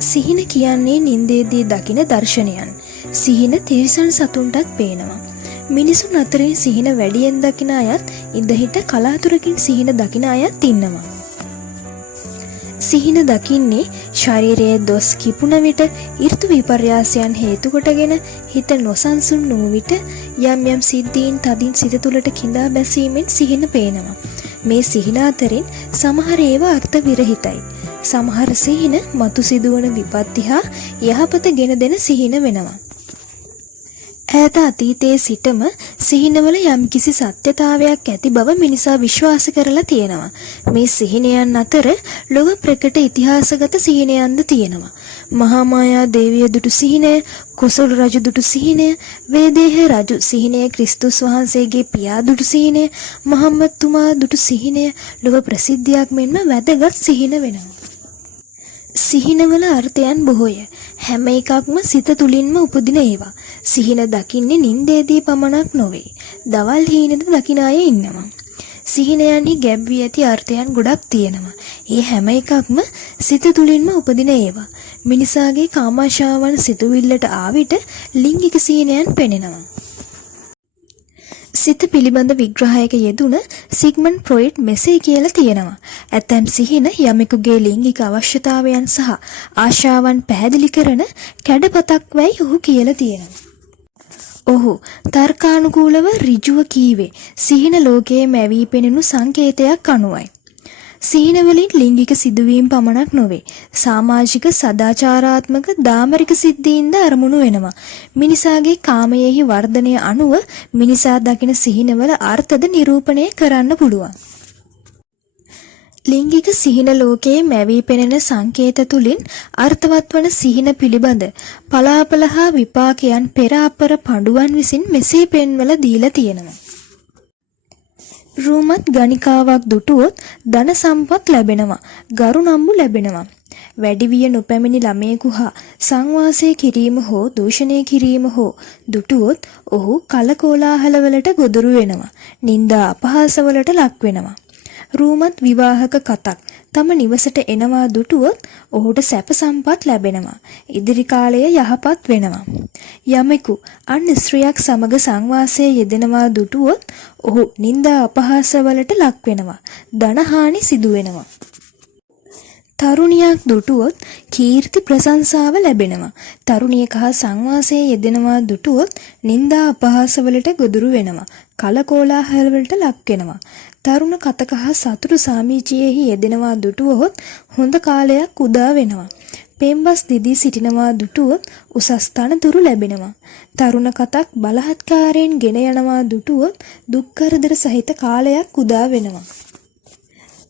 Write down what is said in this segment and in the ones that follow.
සිහින කියන්නේ නින්දේදී දකින දර්ශනයන්. සිහින තිරිසන් සතුන්ටත් පේනවා. මිනිසුන් අතරින් සිහින වැඩියෙන් දකින අයත් ඉඳහිට කලාතුරකින් සිහින දකින අයත් ඉන්නවා. සිහින දකින්නේ ශරීරයේ දොස් කිපුණ විට ඍතු විපර්යාසයන් හේතු කොටගෙන හිත නොසන්සුන් වූ විට යම් යම් සිද්ධීන් තදින් සිත තුළට කිඳා බැසීමෙන් සිහින පේනවා. මේ සිහින අතරින් සමහර ඒවා අර්ථ විරහිතයි. සමහර සිහින මතු සිදුවන විපත්ති හා යහපත ගෙන දෙන සිහින වෙනවා. ඈත අතීතයේ සිටම සිහිනවල යම්කිසි සත්‍යතාවයක් ඇති බව මිනිසා විශ්වාස කරලා තියෙනවා. මේ සිහිනයන් අතර ලොව ප්‍රකට ඉතිහාසගත සිහිනයන්ද තියෙනවා. මහා මායා දේවිය දුටු සිහිනය, කොසල් රජු දුටු සිහිනය, වේදේහ රජු සිහිනය, ක්‍රිස්තුස් වහන්සේගේ පියා දුටු සිහිනය, මහම්මද් තුමා දුටු සිහිනය ලොව ප්‍රසිද්ධියක් මෙන්ම වැදගත් සිහින වෙනවා. සිහිනවල අර්ථයන් බොහෝය. හැම එකක්ම සිත තුලින්ම උපදින ඒවා. සිහින දකින්නේ නින්දේදී පමණක් නොවේ. දවල් හීනෙද දකින අය ඉන්නවා. සිහිනයන්හි ගැබ් වී ඇති අර්ථයන් ගොඩක් තියෙනවා. ඒ හැම එකක්ම සිත තුලින්ම උපදින ඒවා. මිනිසාගේ කාමාශාවන් සිතුවිල්ලට ආවිට ලිංගික සිහිනයන් පෙනෙනවා. සිත පිළිබඳ විග්‍රහයක යෙදුන සිග්මන්ඩ් ෆ්‍රොයිඩ් මෙසේ කියලා තියෙනවා. ඇතැම් සිහින යමෙකුගේ ලිංගික අවශ්‍යතාවයන් සහ ආශාවන් පැහැදිලි කරන කැඩපතක් වැයි ඔහු කියලා තියෙනවා. ඔහු තර්කානුකූලව ඍජුව කීවේ සිහින ලෝකයේ මැවී පෙනෙනු සංකේතයක් අනුවයි. සිහිනවලින් ලිංගික සිදුවීම් පමණක් නොවේ. සමාජික සදාචාරාත්මක දාමරික සිද්ධීන්ද අරමුණු වෙනවා. මිනිසාගේ කාමයේහි වර්ධනය අනුව මිනිසා දකින සිහිනවල අර්ථද නිරූපණය කරන්න පුළුවන්. ලිංගික සිහින ලෝකයේ මැවී පෙනෙන සංකේත තුලින් අර්ථවත් වන සිහින පිළිබඳ පලාපල හා විපාකයන් පෙර අපර පඬුවන් විසින් මෙසේ පෙන්වලා දීලා තියෙනවා. රූමත් ගණිකාවක් දුටුවොත් ධන සම්පත් ලැබෙනවා. ගරු නම්බු ලැබෙනවා. වැඩි විය නොපැමිණි ළමයෙකු හා සංවාසය කිරීම හෝ දූෂණය කිරීම හෝ දුටුවොත් ඔහු කලකෝලාහලවලට ගොදුරු වෙනවා. නිന്ദා අපහාසවලට ලක් වෙනවා. රූමත් විවාහක කතක් තම නිවසට එනවා දුටුවොත් ඔහුට සැප සම්පත් ලැබෙනවා. ඉදිරි කාලය යහපත් වෙනවා. යමෙකු අන් ස්ත්‍රියක් සමග සංවාසයේ යෙදෙනවා දුටුවොත් ඔහු නිന്ദා අපහාස වලට ලක් වෙනවා. ධනහානි සිදු වෙනවා. තරුණියක් දුටුවොත් කීර්ති ප්‍රශංසාව ලැබෙනවා. තරුණියක හා සංවාසයේ යෙදෙනවා දුටුවොත් නිന്ദා අපහාස වලට ගොදුරු වෙනවා. කලකෝලාහල වලට ලක් වෙනවා. තරුණ කතක හා සතුරු සාමිචියෙහි යෙදෙනවා දුටුවොත් හොඳ කාලයක් උදා වෙනවා. පෙම්බස් දිදී සිටිනවා දුටුවොත් උසස් තනතුරු ලැබෙනවා. තරුණ කතක් බලහත්කාරයෙන් ගෙන යනවා දුටුවොත් දුක් කරදර සහිත කාලයක් උදා වෙනවා.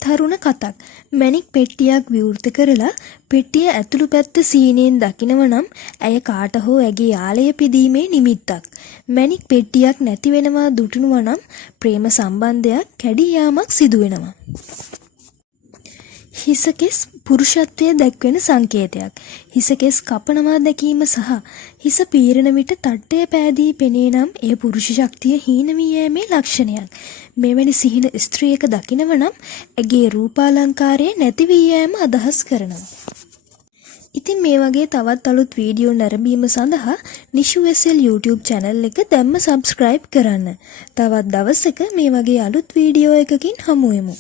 තරුණ කතක් මණික් පෙට්ටියක් විවෘත කරලා පෙට්ටිය ඇතුළු පැත්ත සීනෙන් දකිනව නම් ඇය කාට හෝ ඇගේ යාලය පිදීමේ නිමිත්තක්. මණික් පෙට්ටියක් නැති වෙනවා දුටුනවා නම් ප්‍රේම සම්බන්ධයක් කැඩී යාමක් සිදු වෙනවා. හිසකෙස් පුරුෂත්වයේ දැක්වෙන සංකේතයක්. හිසකෙස් කපනවා දැකීම සහ හිස පීරන විට තට්ටය පෑදී පෙනේ නම් එය පුරුෂ ශක්තිය හීන වී යෑමේ ලක්ෂණයක්. මෙවැනි සිහින ස්ත්‍රියක දකිනව නම් ඇගේ රූපාලංකාරය නැති වී යෑම අදහස් කරනවා. ඉතින් මේ වගේ තවත් අලුත් වීඩියෝ නැරඹීම සඳහා නිෂු SL YouTube channel එක දැම්ම subscribe කරන්න. තවත් දවසක මේ වගේ අලුත් වීඩියෝ එකකින් හමු වෙමු.